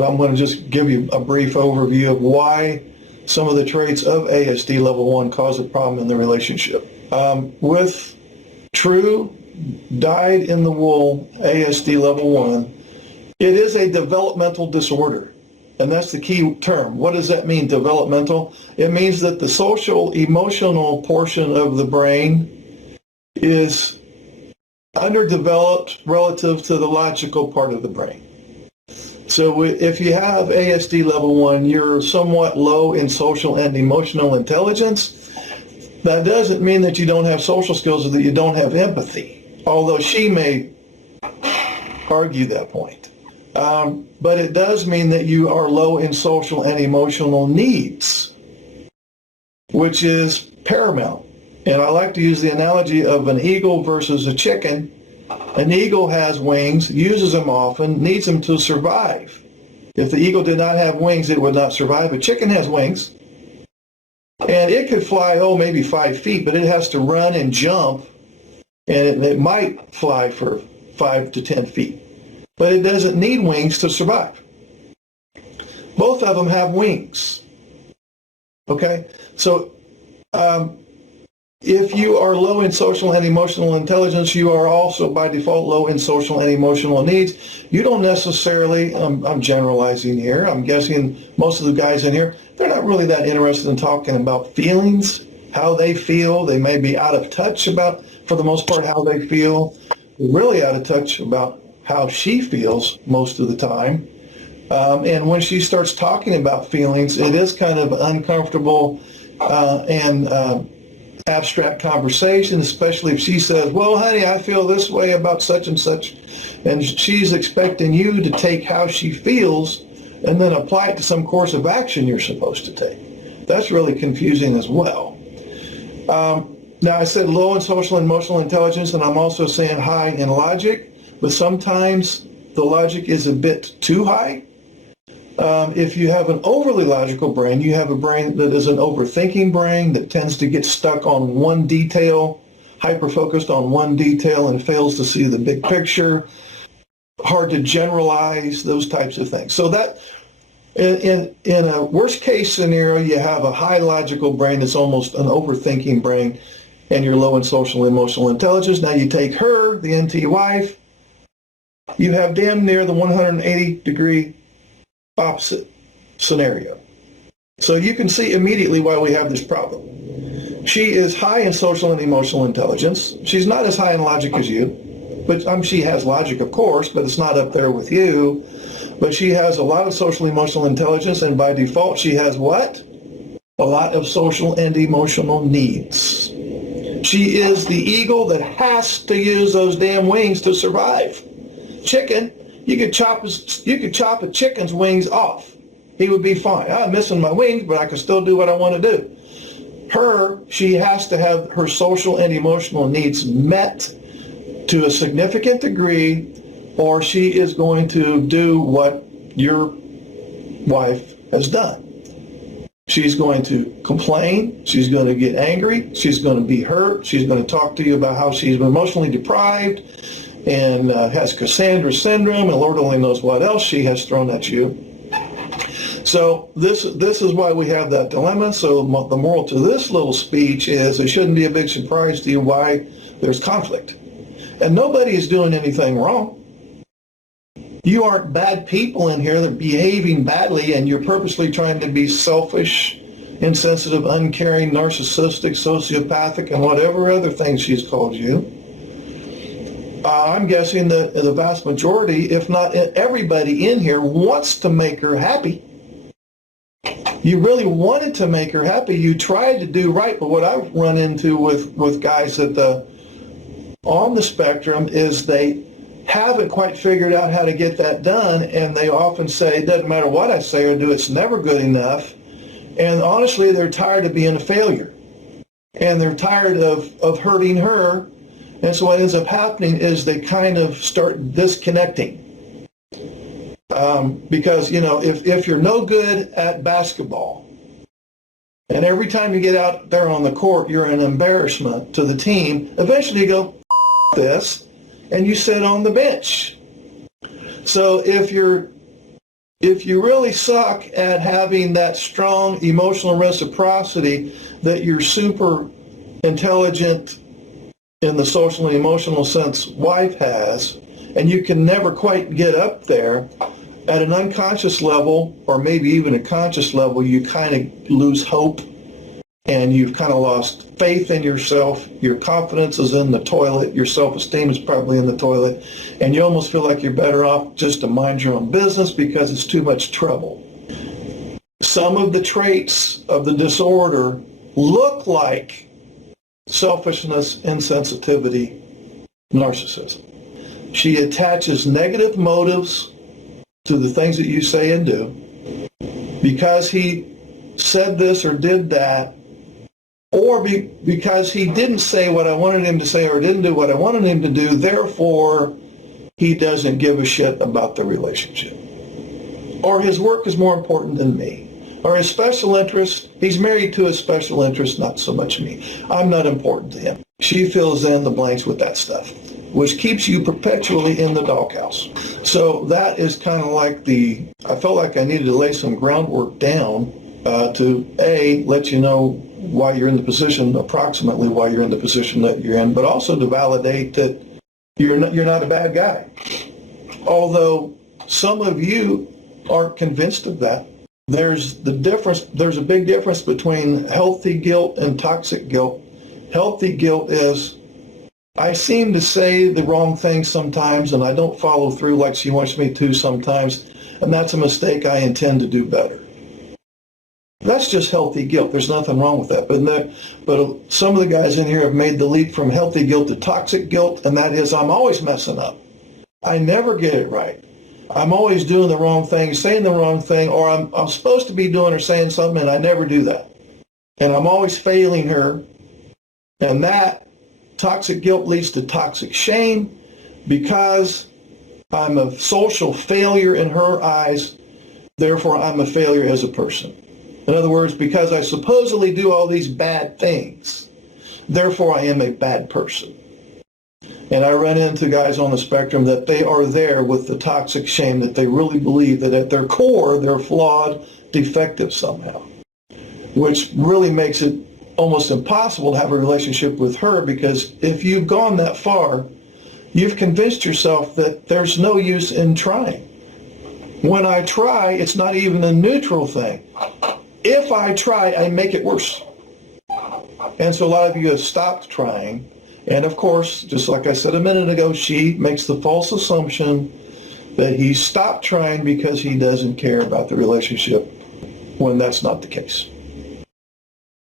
I'm going to just give you a brief overview of why some of the traits of ASD level 1 cause a problem in the relationship. With true dyed-in-the-wool ASD level 1, it is a developmental disorder, and that's the key term. What does that mean, developmental? It means that the social emotional portion of the brain is underdeveloped relative to the logical part of the brain. So if you have ASD level 1, you're somewhat low in social and emotional intelligence. That doesn't mean that you don't have social skills or that you don't have empathy, although she may argue that point. But it does mean that you are low in social and emotional needs, which is paramount. And I like to use the analogy of an eagle versus a chicken. An eagle has wings, uses them often, needs them to survive. If the eagle did not have wings, it would not survive. A chicken has wings, and it could fly, maybe 5 feet, but it has to run and jump, and it might fly for 5 to 10 feet. But it doesn't need wings to survive. Both of them have wings. Okay? So, if you are low in social and emotional intelligence, you are also by default low in social and emotional needs. You don't necessarily, I'm generalizing here, I'm guessing most of the guys in here, they're not really that interested in talking about feelings, how they feel. They may be out of touch about, for the most part, how they feel. They're really out of touch about how she feels most of the time. And when she starts talking about feelings, it is kind of uncomfortable and abstract conversation, especially if she says, well, honey, I feel this way about such and such, and she's expecting you to take how she feels and then apply it to some course of action you're supposed to take. That's really confusing as well. Now, I said low in social and emotional intelligence, and I'm also saying high in logic, but sometimes the logic is a bit too high. If you have an overly logical brain, you have a brain that is an overthinking brain that tends to get stuck on one detail, hyper-focused on one detail and fails to see the big picture, hard to generalize, those types of things. So that, in a worst case scenario, you have a high logical brain that's almost an overthinking brain, and you're low in social and emotional intelligence. Now you take her, the NT wife, you have damn near the 180-degree opposite scenario. So you can see immediately why we have this problem. She is high in social and emotional intelligence. She's not as high in logic as you, but she has logic, of course, but it's not up there with you. But she has a lot of social emotional intelligence, and by default she has what? A lot of social and emotional needs. She is the eagle that has to use those damn wings to survive. Chicken, you could chop a chicken's wings off. He would be fine. I'm missing my wings, but I can still do what I want to do. She has to have her social and emotional needs met to a significant degree, or she is going to do what your wife has done. She's going to complain. She's going to get angry. She's going to be hurt. She's going to talk to you about how she's emotionally deprived and has Cassandra syndrome, and Lord only knows what else she has thrown at you. So this is why we have that dilemma. So the moral to this little speech is it shouldn't be a big surprise to you why there's conflict. And nobody is doing anything wrong. You aren't bad people in here that are behaving badly, and you're purposely trying to be selfish, insensitive, uncaring, narcissistic, sociopathic, and whatever other things she's called you. I'm guessing that the vast majority, if not everybody in here, wants to make her happy. You really wanted to make her happy. You tried to do right, but what I've run into with guys that on the spectrum is they haven't quite figured out how to get that done, and they often say, it doesn't matter what I say or do, it's never good enough. And honestly, they're tired of being a failure. And they're tired of hurting her. And so what ends up happening is they kind of start disconnecting. Because, if you're no good at basketball, and every time you get out there on the court, you're an embarrassment to the team, eventually you go, this, and you sit on the bench. So if you're if you really suck at having that strong emotional reciprocity that your super intelligent, in the social and emotional sense, wife has, and you can never quite get up there, at an unconscious level, or maybe even a conscious level, you kind of lose hope, and you've kind of lost faith in yourself. Your confidence is in the toilet. Your self-esteem is probably in the toilet. And you almost feel like you're better off just to mind your own business because it's too much trouble. Some of the traits of the disorder look like selfishness, insensitivity, narcissism. She attaches negative motives to the things that you say and do. Because he said this or did that, or because he didn't say what I wanted him to say or didn't do what I wanted him to do, therefore he doesn't give a shit about the relationship. Or his work is more important than me. Or his special interest, he's married to his special interest, not so much me. I'm not important to him. She fills in the blanks with that stuff, which keeps you perpetually in the doghouse. So that is kind of like I felt like I needed to lay some groundwork down to let you know why you're in the position, approximately why you're in the position that you're in, but also to validate that you're not a bad guy. Although some of you aren't convinced of that. There's a big difference between healthy guilt and toxic guilt. Healthy guilt is, I seem to say the wrong thing sometimes and I don't follow through like she wants me to sometimes, and that's a mistake. I intend to do better. That's just healthy guilt. There's nothing wrong with that. But some of the guys in here have made the leap from healthy guilt to toxic guilt, and that is, I'm always messing up. I never get it right. I'm always doing the wrong thing, saying the wrong thing, or I'm supposed to be doing or saying something, and I never do that. And I'm always failing her. And that toxic guilt leads to toxic shame because I'm a social failure in her eyes. Therefore, I'm a failure as a person. In other words, because I supposedly do all these bad things, therefore I am a bad person. And I run into guys on the spectrum that they are there with the toxic shame, that they really believe that at their core they're flawed, defective somehow, which really makes it almost impossible to have a relationship with her, because if you've gone that far, you've convinced yourself that there's no use in trying. When I try, it's not even a neutral thing. If I try, I make it worse. And so a lot of you have stopped trying. And of course, just like I said a minute ago, she makes the false assumption that he stopped trying because he doesn't care about the relationship, when that's not the case.